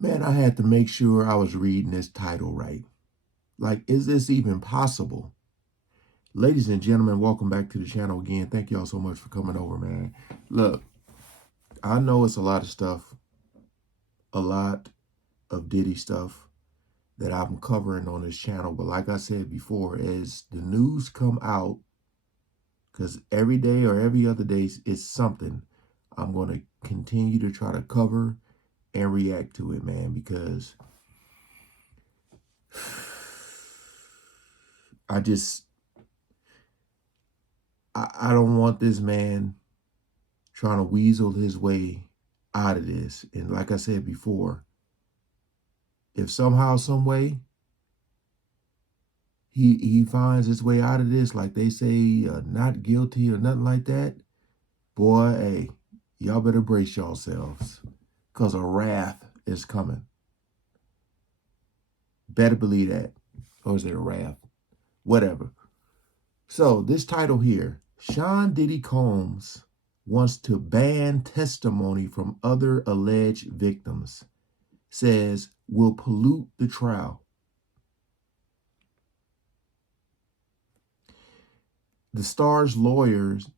Man, I had to make sure I was reading this title right. Like, is this even possible? Ladies and gentlemen, welcome back to the channel again. Thank y'all so much for coming over, man. Look, I know it's a lot of stuff, a lot of Diddy stuff that I'm covering on this channel. But like I said before, as the news come out, because every day or every other day it's something, I'm going to continue to try to cover and react to it, man, because I just I don't want this man trying to weasel his way out of this. And like I said before, if somehow, some way, he finds his way out of this, like they say, not guilty or nothing like that, boy, hey, y'all better brace yourselves, because a wrath is coming. Better believe that. Or is it a wrath? Whatever. So this title here, Sean Diddy Combs wants to ban testimony from other alleged victims, says will pollute the trial. The star's lawyers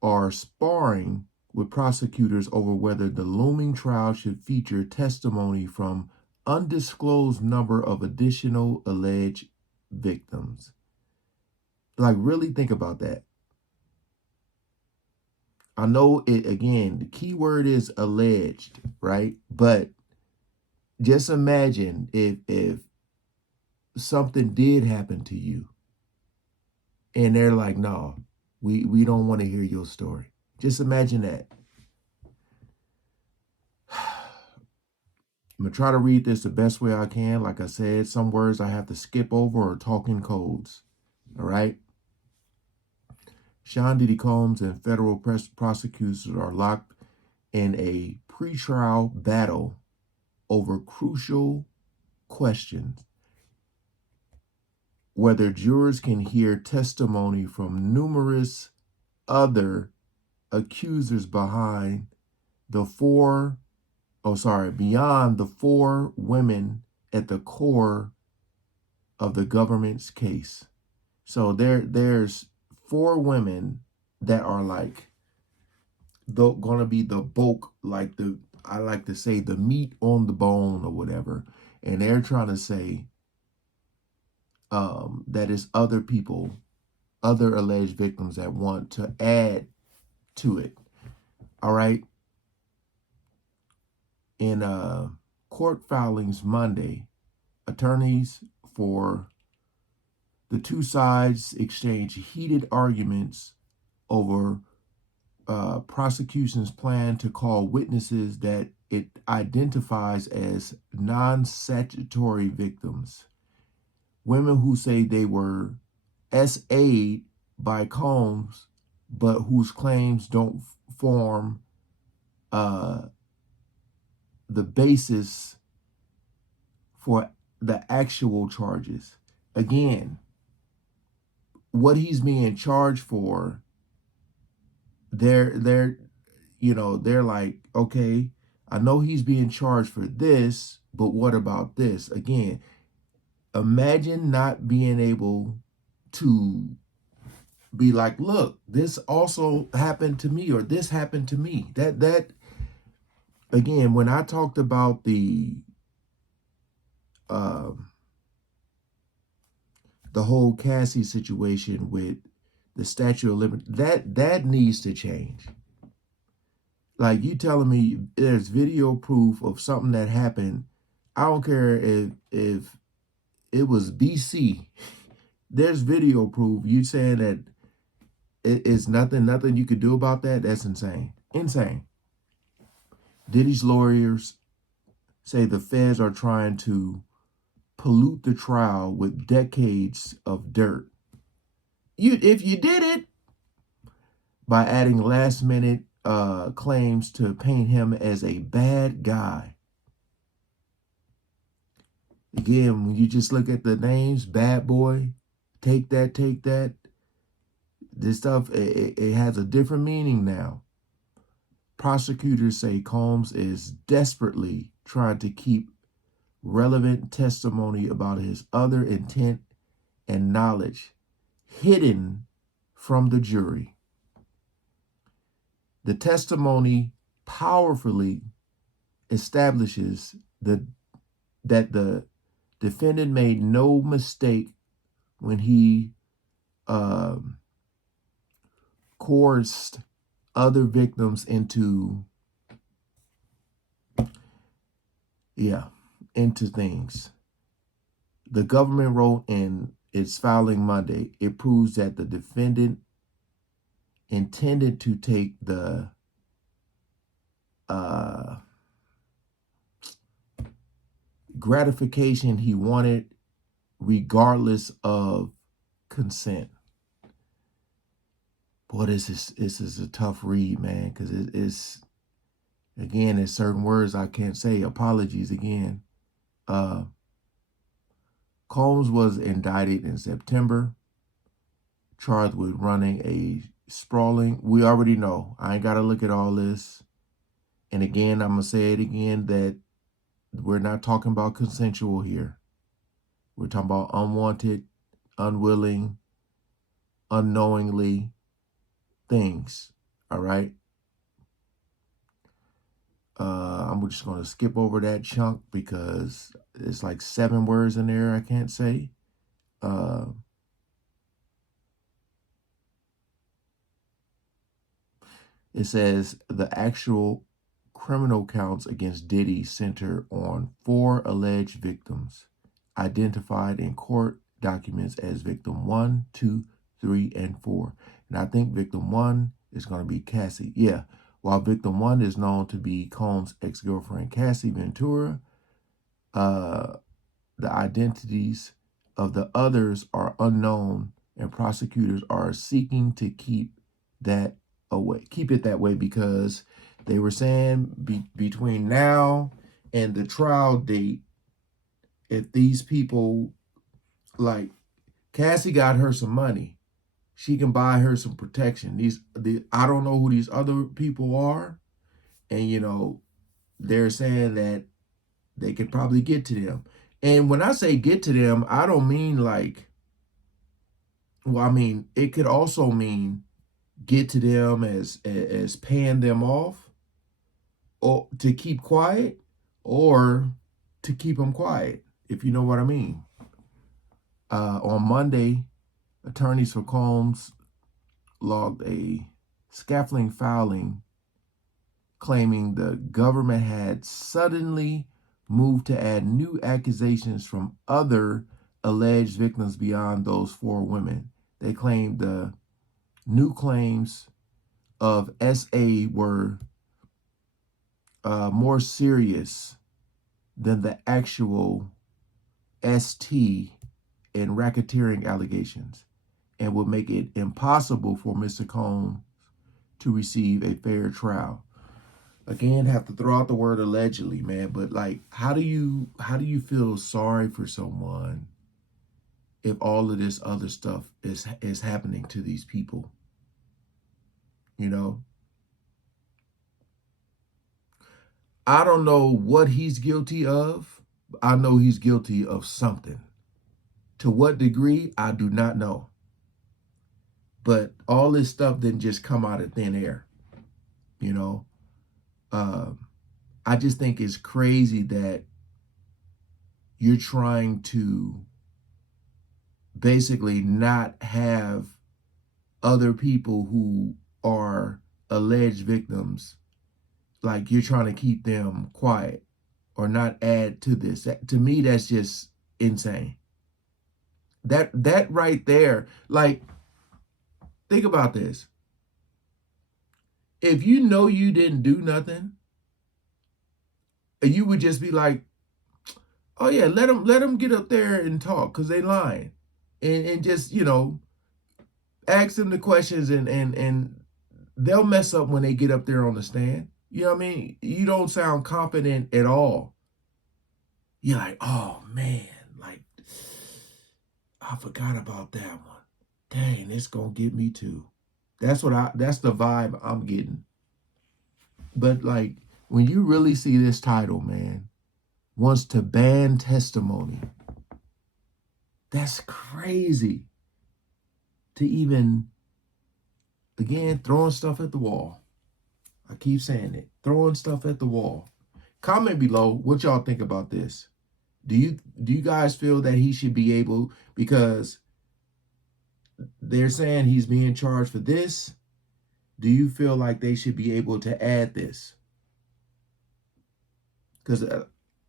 are sparring with prosecutors over whether the looming trial should feature testimony from undisclosed number of additional alleged victims. Like, really think about that. I know it, again, the key word is alleged, right? But just imagine if something did happen to you and they're like, no, we don't want to hear your story. Just imagine that. I'm going to try to read this the best way I can. Like I said, some words I have to skip over or talk in codes. All right? Sean Diddy Combs and federal prosecutors are locked in a pretrial battle over crucial questions. Whether jurors can hear testimony from numerous other accusers beyond the four women at the core of the government's case. So there's 4 women that are like gonna be the bulk, like I like to say the meat on the bone or whatever, and they're trying to say that is other people, other alleged victims that want to add to it. All right. In court filings Monday, attorneys for the two sides exchanged heated arguments over prosecution's plan to call witnesses that it identifies as non-statutory victims. Women who say they were SA'd by Combs, but whose claims don't form the basis for the actual charges. Again, what he's being charged for, they're like, okay, I know he's being charged for this, but what about this? Again, imagine not being able to be like, look, this also happened to me, or this happened to me. That again, when I talked about the whole Cassie situation with the statute of limitations, that needs to change. Like, you telling me there's video proof of something that happened. I don't care if it was BC. There's video proof. You saying that it's nothing you could do about that? That's insane. Insane. Diddy's lawyers say the feds are trying to pollute the trial with decades of dirt. If you did it by adding last-minute claims to paint him as a bad guy. Again, when you just look at the names, Bad Boy, Take That, this stuff, it has a different meaning now. Prosecutors say Combs is desperately trying to keep relevant testimony about his other intent and knowledge hidden from the jury. The testimony powerfully establishes that the defendant made no mistake when he coerced other victims into things. The government wrote in its filing Monday, it proves that the defendant intended to take the gratification he wanted regardless of consent. Boy, this is a tough read, man, because it's again, there's certain words I can't say. Apologies again. Combs was indicted in September, charged with running a sprawling, we already know. I ain't got to look at all this. And again, I'm going to say it again that we're not talking about consensual here. We're talking about unwanted, unwilling, unknowingly things. All right. I'm just going to skip over that chunk because it's like 7 words in there I can't say. It says the actual criminal counts against Diddy center on 4 alleged victims identified in court documents as victim 1, 2, 3, and 4. And I think victim 1 is going to be Cassie. Yeah. While victim 1 is known to be Combs' ex-girlfriend, Cassie Ventura, the identities of the others are unknown, and prosecutors are seeking to keep it that way, because they were saying between now and the trial date, if these people, like Cassie got her some money, she can buy her some protection. I don't know who these other people are, and they're saying that they could probably get to them. And when I say get to them, I don't mean it could also mean get to them as paying them off, or to keep quiet, or to keep them quiet, if you know what I mean. On Monday, attorneys for Combs logged a scaffolding filing claiming the government had suddenly moved to add new accusations from other alleged victims beyond those 4 women. They claimed the new claims of SA were more serious than the actual ST and racketeering allegations, and would make it impossible for Mr. Combs to receive a fair trial. Again, have to throw out the word allegedly, man. But like, how do you feel sorry for someone if all of this other stuff is happening to these people? I don't know what he's guilty of. I know he's guilty of something. To what degree, I do not know. But all this stuff didn't just come out of thin air. I just think it's crazy that you're trying to basically not have other people who are alleged victims, like you're trying to keep them quiet or not add to this. To me, that's just insane. That right there, like, think about this. If you know you didn't do nothing, you would just be like, oh yeah, let them get up there and talk because they lying, and just ask them the questions, and they'll mess up when they get up there on the stand. You know what I mean? You don't sound confident at all. You're like, oh man, like I forgot about that one. Dang, it's gonna get me too. That's the vibe I'm getting. But like, when you really see this title, man, wants to ban testimony. That's crazy to even, again, throwing stuff at the wall. I keep saying it, throwing stuff at the wall. Comment below what y'all think about this. Do you guys feel that he should be able, because they're saying he's being charged for this, do you feel like they should be able to add this? Because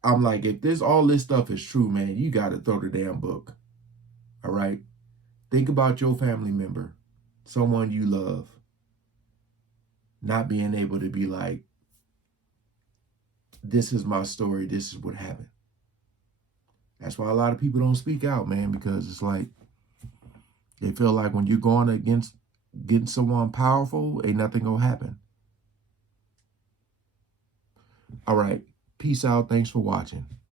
I'm like, if all this stuff is true, man, you got to throw the damn book. All right? Think about your family member, someone you love, not being able to be like, this is my story, this is what happened. That's why a lot of people don't speak out, man, because it's like, they feel like when you're going against getting someone powerful, ain't nothing gonna happen. All right. Peace out. Thanks for watching.